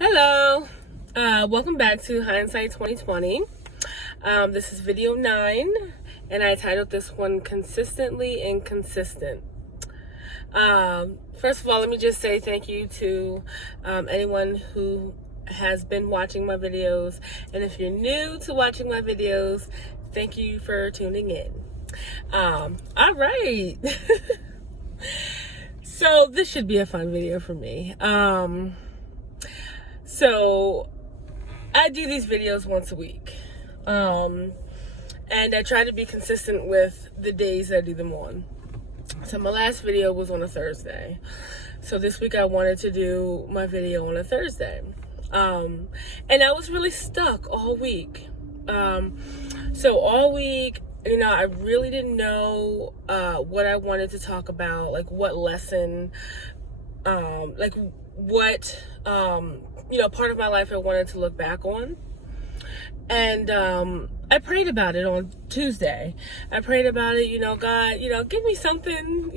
Hello, welcome back to Hindsight 2020. This is video 9, and I titled this one Consistently Inconsistent. First of all, let me just say thank you to anyone who has been watching my videos, and if you're new to watching my videos, thank you for tuning in. All right. So this should be a fun video for me. So I do these videos once a week. And I try to be consistent with the days I do them on. So my last video was on a Thursday. So this week I wanted to do my video on a Thursday. And I was really stuck all week. So all week, I really didn't know what I wanted to talk about, like what lesson, what part of my life I wanted to look back on. And I prayed about it on Tuesday. I prayed about it, God, give me something,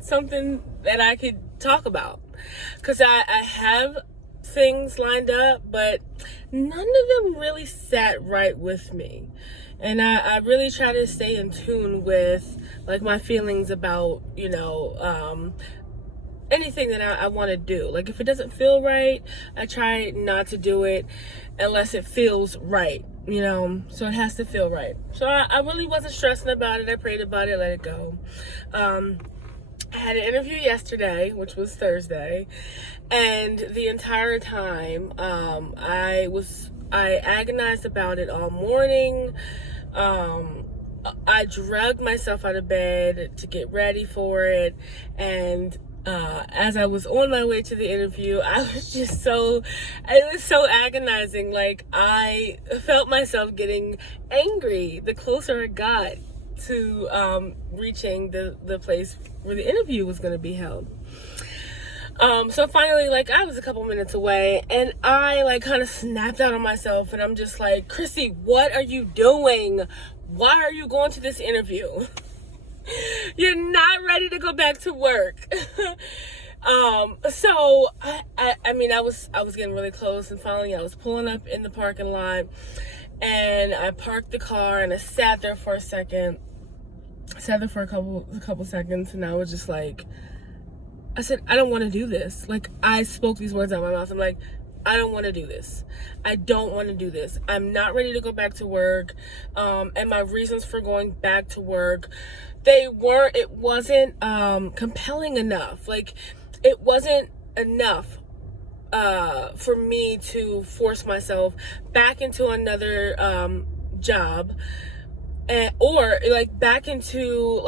something that I could talk about. Because I have things lined up, but none of them really sat right with me. And I really try to stay in tune with like my feelings about, anything that I want to do. Like if it doesn't feel right, I try not to do it unless it feels right, so it has to feel right. So I really wasn't stressing about it. I prayed about it, let it go. I had an interview yesterday, which was Thursday, and the entire time I agonized about it all morning. I dragged myself out of bed to get ready for it, and as I was on my way to the interview, it was so agonizing. Like I felt myself getting angry the closer I got to reaching the place where the interview was going to be held. So finally, I was a couple minutes away, and I kind of snapped out on myself, and I'm just like, Chrissy, what are you doing? Why are you going to this interview? You're not ready to go back to work. So I was getting really close, and finally I was pulling up in the parking lot, and I parked the car, and I sat there for a second. I sat there for a couple seconds, and I was just like, I said, I don't want to do this. I spoke these words out of my mouth. I'm like, I don't want to do this. I don't want to do this. I'm not ready to go back to work. And my reasons for going back to work, it wasn't compelling enough. It wasn't enough for me to force myself back into another job, or back into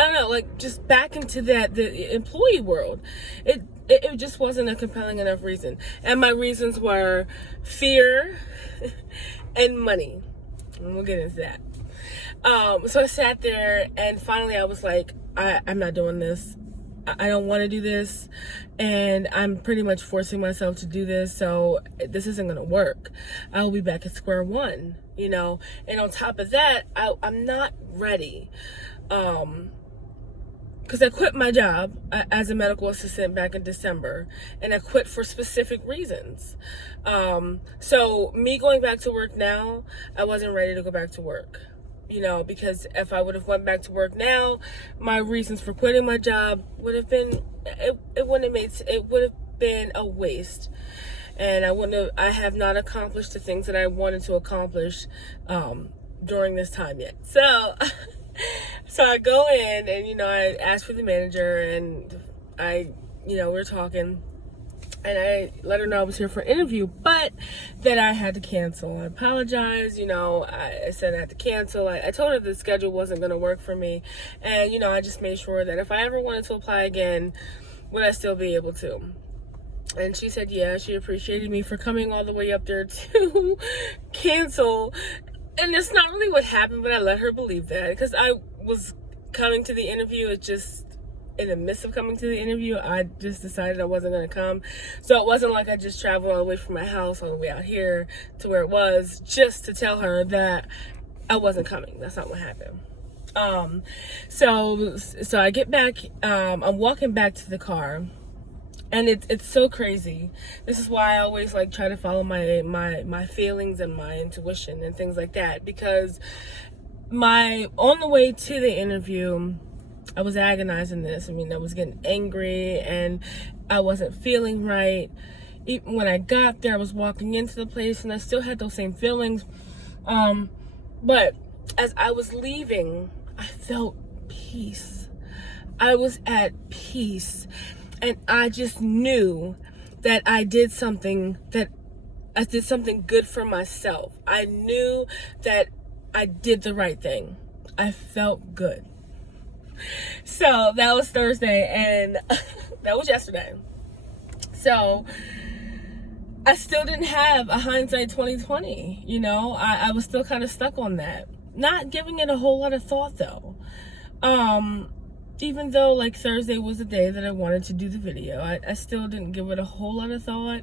I don't know, just back into the employee world. It just wasn't a compelling enough reason. And my reasons were fear and money. And we'll get into that. So I sat there, and finally I was like, I'm not doing this. I don't want to do this. And I'm pretty much forcing myself to do this. So this isn't going to work. I'll be back at square one, And on top of that, I'm not ready. Because I quit my job as a medical assistant back in December, and I quit for specific reasons. So me going back to work now, I wasn't ready to go back to work, because if I would have went back to work now, my reasons for quitting my job would have been, it would have been a waste. And I have not accomplished the things that I wanted to accomplish during this time yet. So I go in, and, I asked for the manager, and we're talking, and I let her know I was here for an interview, but that I had to cancel. I apologized, I said I had to cancel. I told her the schedule wasn't going to work for me, and, I just made sure that if I ever wanted to apply again, would I still be able to? And she said, yeah, she appreciated me for coming all the way up there to cancel. And that's not really what happened, but I let her believe that, because I was coming to the interview. It just, in the midst of coming to the interview, I just decided I wasn't going to come. So it wasn't like I just traveled all the way from my house all the way out here to where it was just to tell her that I wasn't coming. That's not what happened. So I get back, I'm walking back to the car, And it's so crazy. This is why I always like try to follow my feelings and my intuition and things like that, because on the way to the interview, I was agonizing this. I mean, I was getting angry and I wasn't feeling right. Even when I got there, I was walking into the place and I still had those same feelings. But as I was leaving, I felt peace. I was at peace. And I just knew that I did something good for myself. I knew that I did the right thing. I felt good. So that was Thursday, and that was yesterday. So I still didn't have a hindsight 2020. I was still kind of stuck on that. Not giving it a whole lot of thought though. Even though like Thursday was the day that I wanted to do the video, I still didn't give it a whole lot of thought.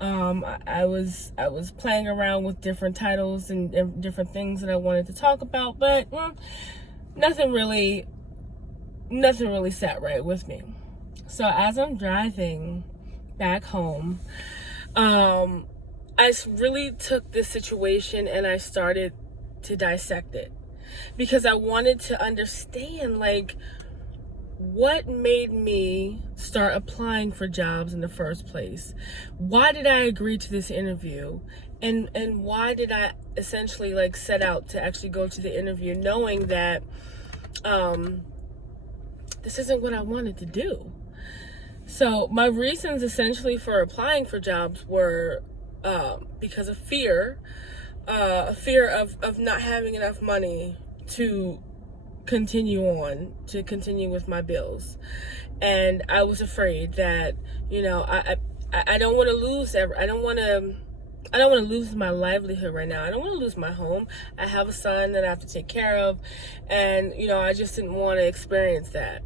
I was playing around with different titles and different things that I wanted to talk about, but nothing really sat right with me. So as I'm driving back home, I really took this situation and I started to dissect it, because I wanted to understand like what made me start applying for jobs in the first place. Why did I agree to this interview? And why did I essentially like set out to actually go to the interview knowing that this isn't what I wanted to do? So my reasons essentially for applying for jobs were because of fear, a fear of not having enough money to continue with my bills. And I was afraid that, I don't want to lose I don't want to lose my livelihood right now. I don't want to lose my home. I have a son that I have to take care of, and I just didn't want to experience that.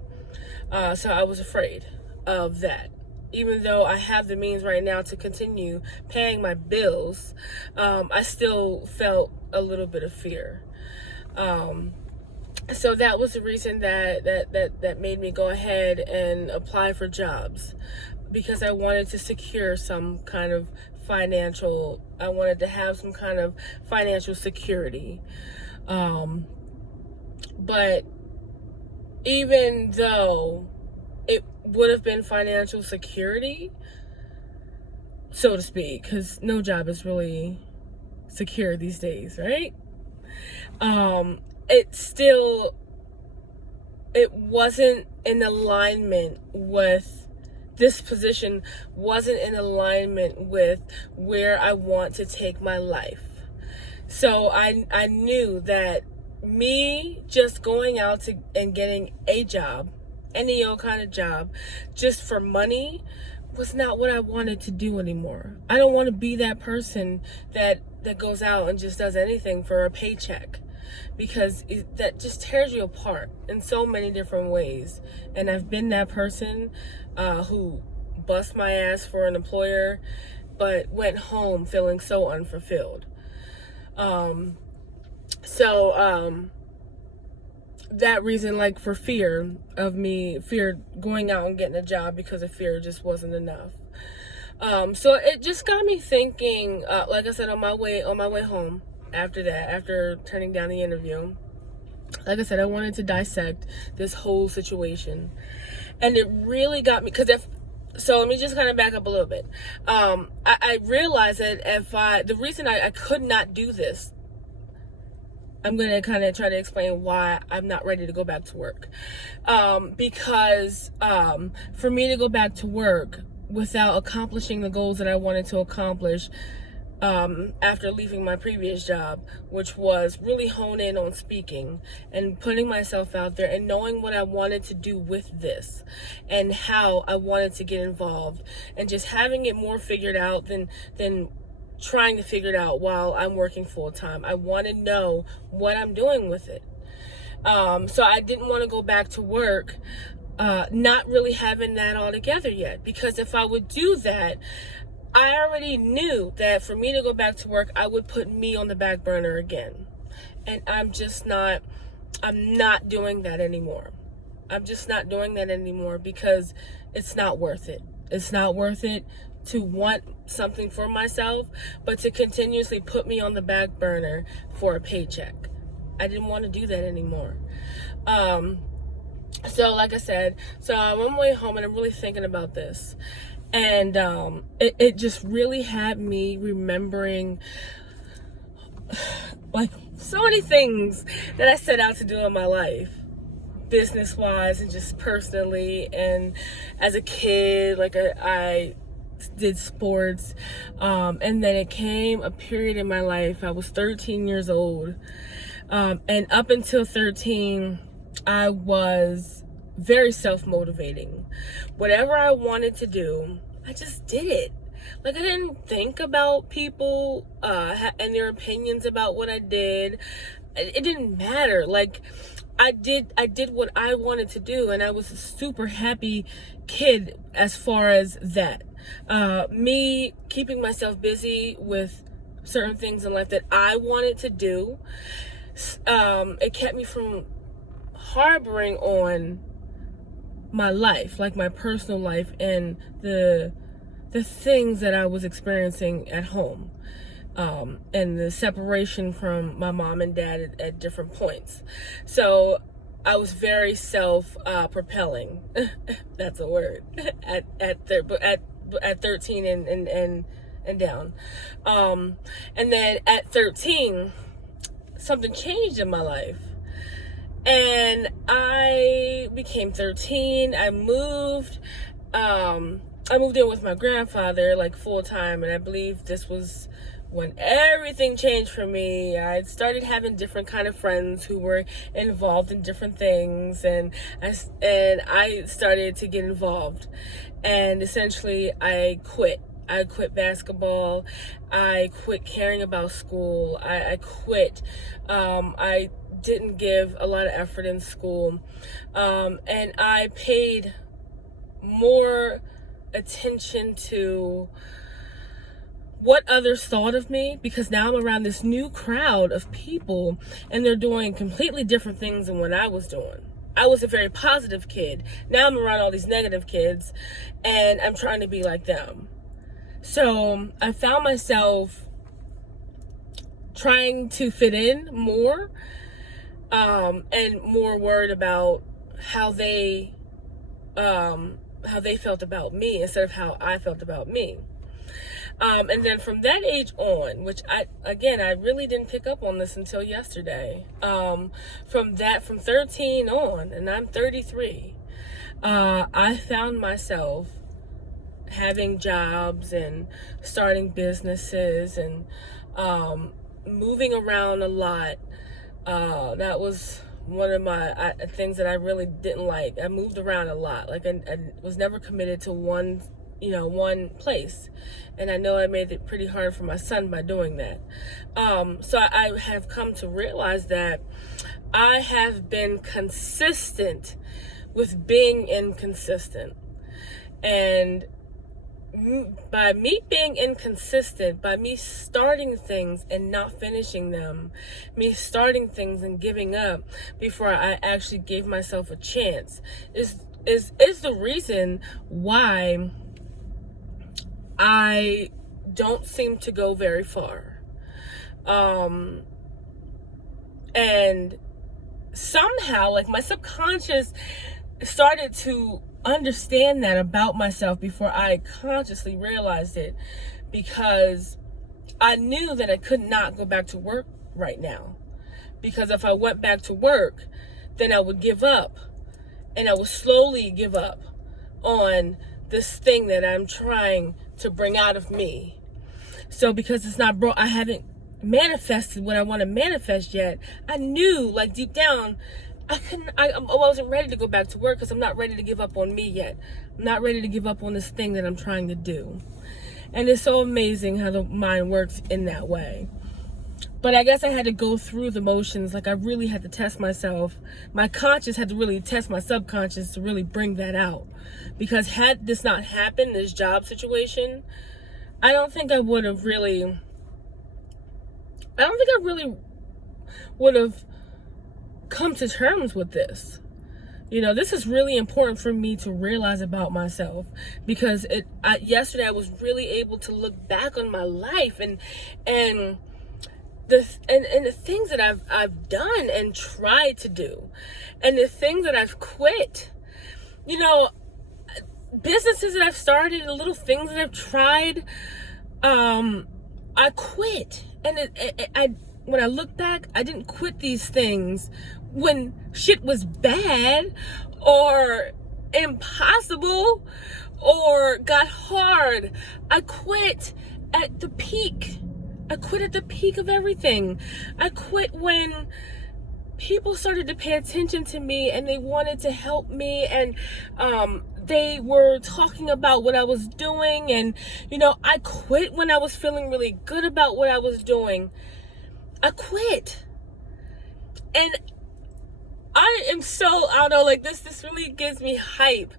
So I was afraid of that. Even though I have the means right now to continue paying my bills, I still felt a little bit of fear. So that was the reason that made me go ahead and apply for jobs, because I wanted to secure some kind of I wanted to have some kind of financial security. But even though it would have been financial security, so to speak, because no job is really secure these days, right? It wasn't in alignment with this position, wasn't in alignment with where I want to take my life. So I knew that me just going out and getting a job, any old kind of job, just for money, was not what I wanted to do anymore. I don't want to be that person that goes out and just does anything for a paycheck, because that just tears you apart in so many different ways. And I've been that person who bust my ass for an employer, but went home feeling so unfulfilled. That reason, like for fear going out and getting a job because of fear, just wasn't enough. So it just got me thinking, like I said, on my way home, after turning down the interview, like I said, I wanted to dissect this whole situation. And it really got me, so let me just kind of back up a little bit. I realized that the reason I could not do this, I'm going to kind of try to explain why I'm not ready to go back to work. Because for me to go back to work without accomplishing the goals that I wanted to accomplish after leaving my previous job, which was really hone in on speaking and putting myself out there and knowing what I wanted to do with this and how I wanted to get involved, and just having it more figured out than trying to figure it out while I'm working full time. I want to know what I'm doing with it. So I didn't want to go back to work not really having that all together yet, because if I would do that, I already knew that for me to go back to work, I would put me on the back burner again. And I'm not doing that anymore. I'm just not doing that anymore, because it's not worth it. It's not worth it to want something for myself, but to continuously put me on the back burner for a paycheck. I didn't want to do that anymore. So like I said, so I'm on my way home and I'm really thinking about this. And it just really had me remembering like so many things that I set out to do in my life, business wise and just personally. And as a kid, like I did sports, and then it came a period in my life. I was 13 years old, and up until 13 I was very self-motivating. Whatever I wanted to do, I just did it. Like, I didn't think about people and their opinions about what I did. It didn't matter. Like, I did what I wanted to do, and I was a super happy kid as far as that. Me keeping myself busy with certain things in life that I wanted to do, it kept me from harboring on my life, like my personal life and the things that I was experiencing at home, and the separation from my mom and dad at different points. So I was very self-propelling. That's a word. at 13 and down. And then at 13, something changed in my life. And I became 13. I moved in with my grandfather, like, full time. And I believe this was when everything changed for me. I started having different kind of friends who were involved in different things. And I started to get involved. And essentially, I quit. I quit basketball. I quit caring about school. I quit. I didn't give a lot of effort in school. And I paid more attention to what others thought of me, because now I'm around this new crowd of people and they're doing completely different things than what I was doing. I was a very positive kid. Now I'm around all these negative kids and I'm trying to be like them. So I found myself trying to fit in more, and more worried about how they felt about me instead of how I felt about me. And then from that age on, which I really didn't pick up on this until yesterday. From 13 on, and I'm 33, I found myself having jobs and starting businesses and moving around a lot. That was one of my things that I really didn't like. I moved around a lot. Like, I was never committed to one place. And I know I made it pretty hard for my son by doing that. So I have come to realize that I have been consistent with being inconsistent. And by me being inconsistent, by me starting things and not finishing them, me starting things and giving up before I actually gave myself a chance, is the reason why I don't seem to go very far. And somehow, like, my subconscious started to understand that about myself before I consciously realized it, because I knew that I could not go back to work right now, because if I went back to work, then I would give up, and I would slowly give up on this thing that I'm trying to bring out of me. So because it's not I haven't manifested what I want to manifest yet, I knew, like, deep down, I wasn't ready to go back to work, because I'm not ready to give up on me yet. I'm not ready to give up on this thing that I'm trying to do. And it's so amazing how the mind works in that way. But I guess I had to go through the motions. Like, I really had to test myself. My conscious had to really test my subconscious to really bring that out. Because had this not happened, this job situation, I don't think I would have really would have come to terms with this. This is really important for me to realize about myself, because yesterday I was really able to look back on my life and the things that I've done and tried to do, and the things that I've quit. Businesses that I've started, the little things that I've tried, I quit. And when I look back, I didn't quit these things when shit was bad or impossible or got hard. I quit at the peak. I quit at the peak of everything. I quit when people started to pay attention to me and they wanted to help me, and they were talking about what I was doing, and I quit when I was feeling really good about what I was doing. I quit. And I am so, I don't know, like this really gives me hype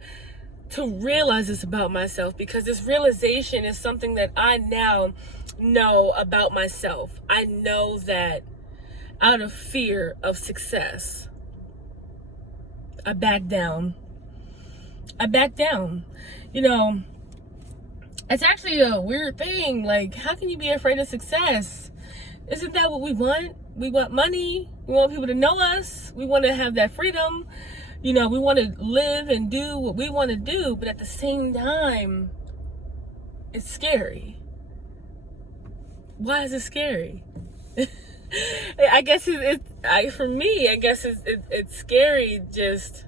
to realize this about myself, because this realization is something that I now know about myself. I know that out of fear of success, I backed down. It's actually a weird thing. Like, how can you be afraid of success? Isn't that what we want? We want money. We want people to know us. We want to have that freedom. We want to live and do what we want to do. But at the same time, it's scary. Why is it scary? I guess for me, I guess it's scary just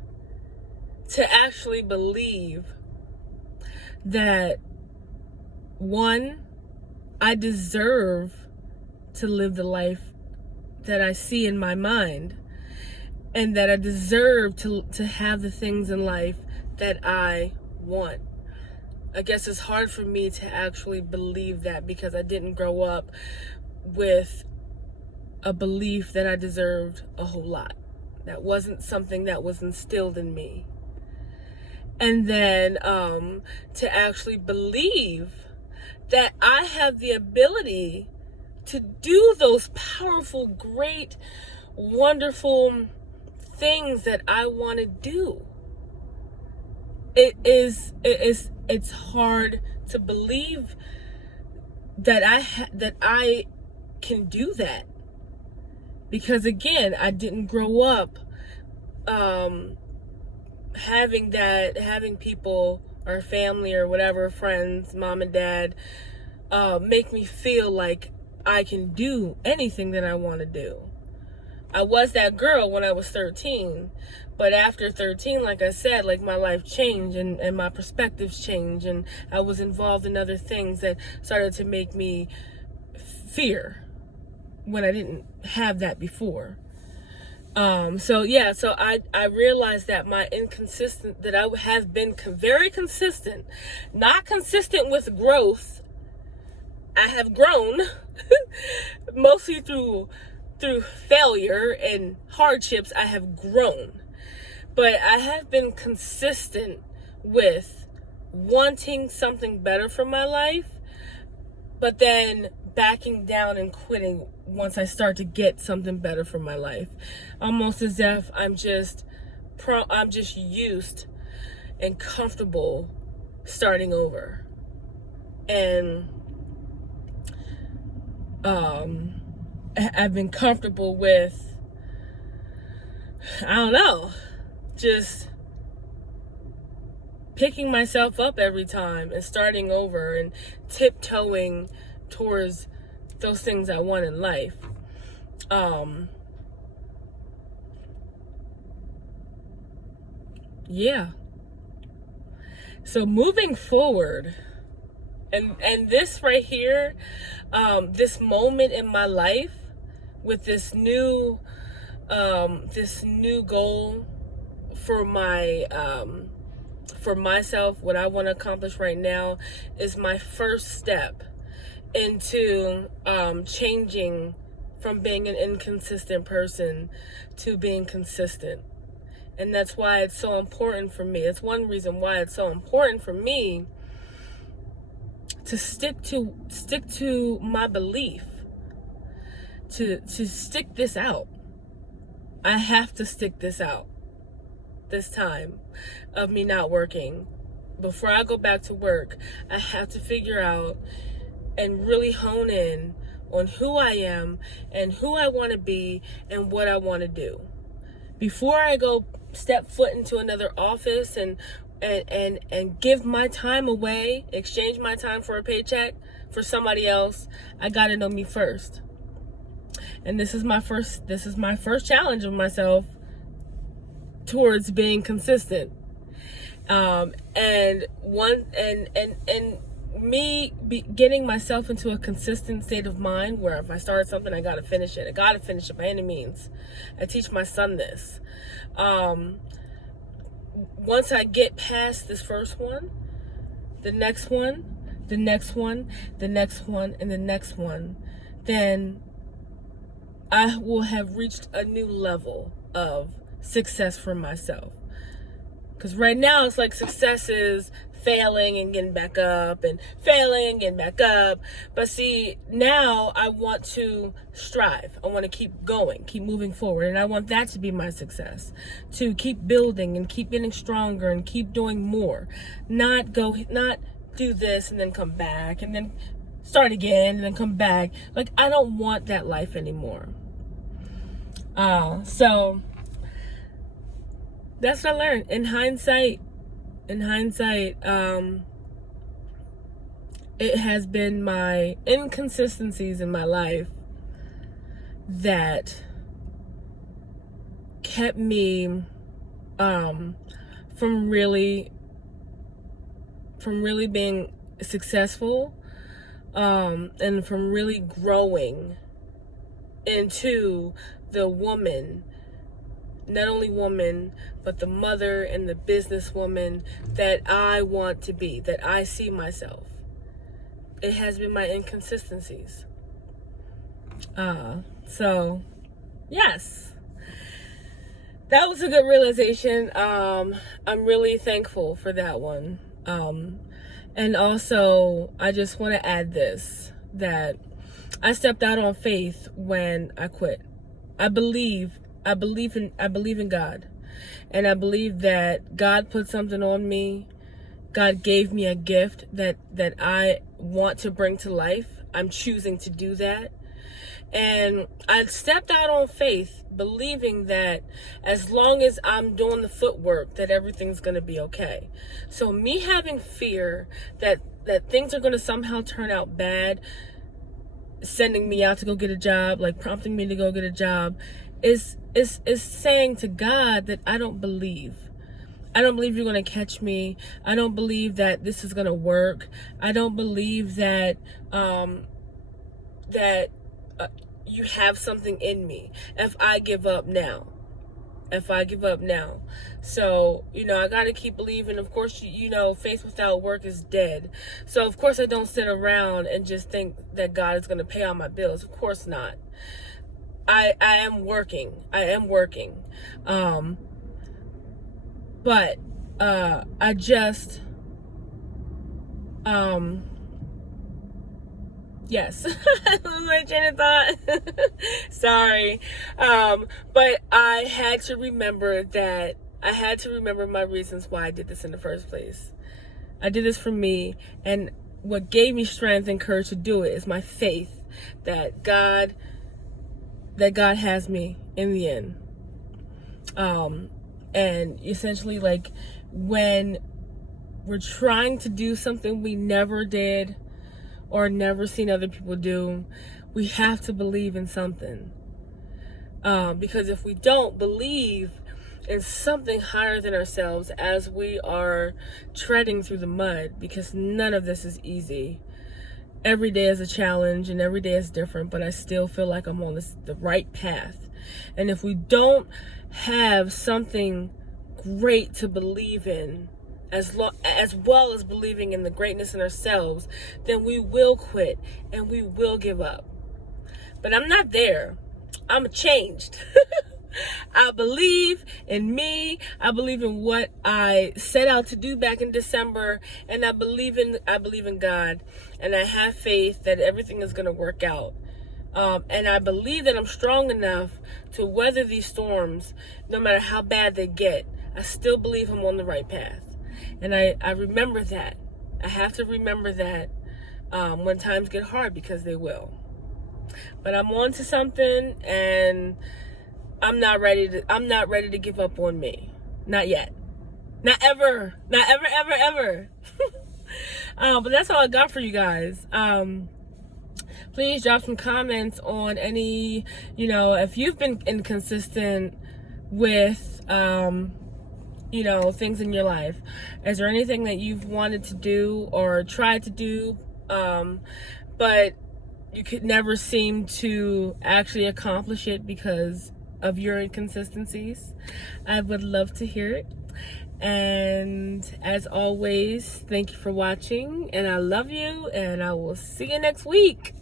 to actually believe that, one, I deserve to live the life that I see in my mind, and that I deserve to have the things in life that I want. I guess it's hard for me to actually believe that, because I didn't grow up with a belief that I deserved a whole lot. That wasn't something that was instilled in me. And then to actually believe that I have the ability to do those powerful, great, wonderful things that I want to do. It's hard to believe that I can do that, because again, I didn't grow up having people or family or whatever, friends, mom and dad, make me feel like I can do anything that I want to do. I was that girl when I was 13, but after 13, like I said, like my life changed and my perspectives changed, and I was involved in other things that started to make me fear when I didn't have that before. So I realized that that I have been very consistent, not consistent with growth. I have grown mostly through failure and hardships. I have grown, but I have been consistent with wanting something better for my life, but then backing down and quitting once I start to get something better for my life, almost as if I'm just used and comfortable starting over. And I've been comfortable with, I don't know, just picking myself up every time and starting over and tiptoeing towards those things I want in life. So moving forward, and this right here, this moment in my life with this new goal for myself, what I want to accomplish right now, is my first step into changing from being an inconsistent person to being consistent. And that's why it's so important for me. It's one reason why it's so important for me to stick to my belief, to stick this out. I have to stick this out. this time of me not working. Before I go back to work, I have to figure out and really hone in on who I am and who I want to be and what I want to do. Before I go step foot into another office and give my time away, exchange my time for a paycheck for somebody else, I got to know me first. And this is my first challenge of myself towards being consistent. Getting myself into a consistent state of mind where if I start something, I gotta finish it. I gotta finish it by any means. I teach my son this. Once I get past this first one, the next one, the next one, the next one, and the next one, then I will have reached a new level of success for myself. Because right now it's like success is failing and getting back up and failing and getting back up. But see, now I want to strive. I want to keep going, keep moving forward. And I want that to be my success. To keep building and keep getting stronger and keep doing more. Not do this and then come back and then start again and then come back. Like, I don't want that life anymore. So that's what I learned. In hindsight, it has been my inconsistencies in my life that kept me from really being successful, and from really growing into the woman, not only woman, but the mother and the businesswoman that I want to be, that I see myself. It has been my inconsistencies. So, yes. That was a good realization. I'm really thankful for that one. And also, I just want to add this, that I stepped out on faith when I quit. I believe in God. And I believe that God put something on me. God gave me a gift that I want to bring to life. I'm choosing to do that. And I stepped out on faith, believing that as long as I'm doing the footwork, that everything's going to be okay. So me having fear that things are going to somehow turn out bad, sending me out to go get a job, like prompting me to go get a job, is saying to God that I don't believe you're going to catch me. I don't believe that this is going to work. I don't believe that you have something in me if I give up now. So, I got to keep believing. Of course, faith without work is dead. So, of course, I don't sit around and just think that God is going to pay all my bills. Of course not. I am working. But I just, yes, my train of thought. Sorry. But I had to remember my reasons why I did this in the first place. I did this for me, and what gave me strength and courage to do it is my faith that God has me in the end. And essentially, like, when we're trying to do something we never did or never seen other people do, we have to believe in something. Because if we don't believe in something higher than ourselves as we are treading through the mud, because none of this is easy. Every day is a challenge and every day is different, but I still feel like I'm on the right path. And if we don't have something great to believe in, as well as believing in the greatness in ourselves, then we will quit and we will give up. But I'm not there. I'm changed. I believe in me. I believe in what I set out to do back in December, and I believe in God, and I have faith that everything is going to work out. And I believe that I'm strong enough to weather these storms, no matter how bad they get. I still believe I'm on the right path. And I remember that. I have to remember that when times get hard, because they will. But I'm on to something, and I'm not ready to give up on me. Not yet. Not ever. Not ever, ever, ever. But that's all I got for you guys. Please drop some comments on any, if you've been inconsistent with, things in your life. Is there anything that you've wanted to do or tried to do, but you could never seem to actually accomplish it because of your inconsistencies? I would love to hear it. And as always, thank you for watching, and I love you, and I will see you next week.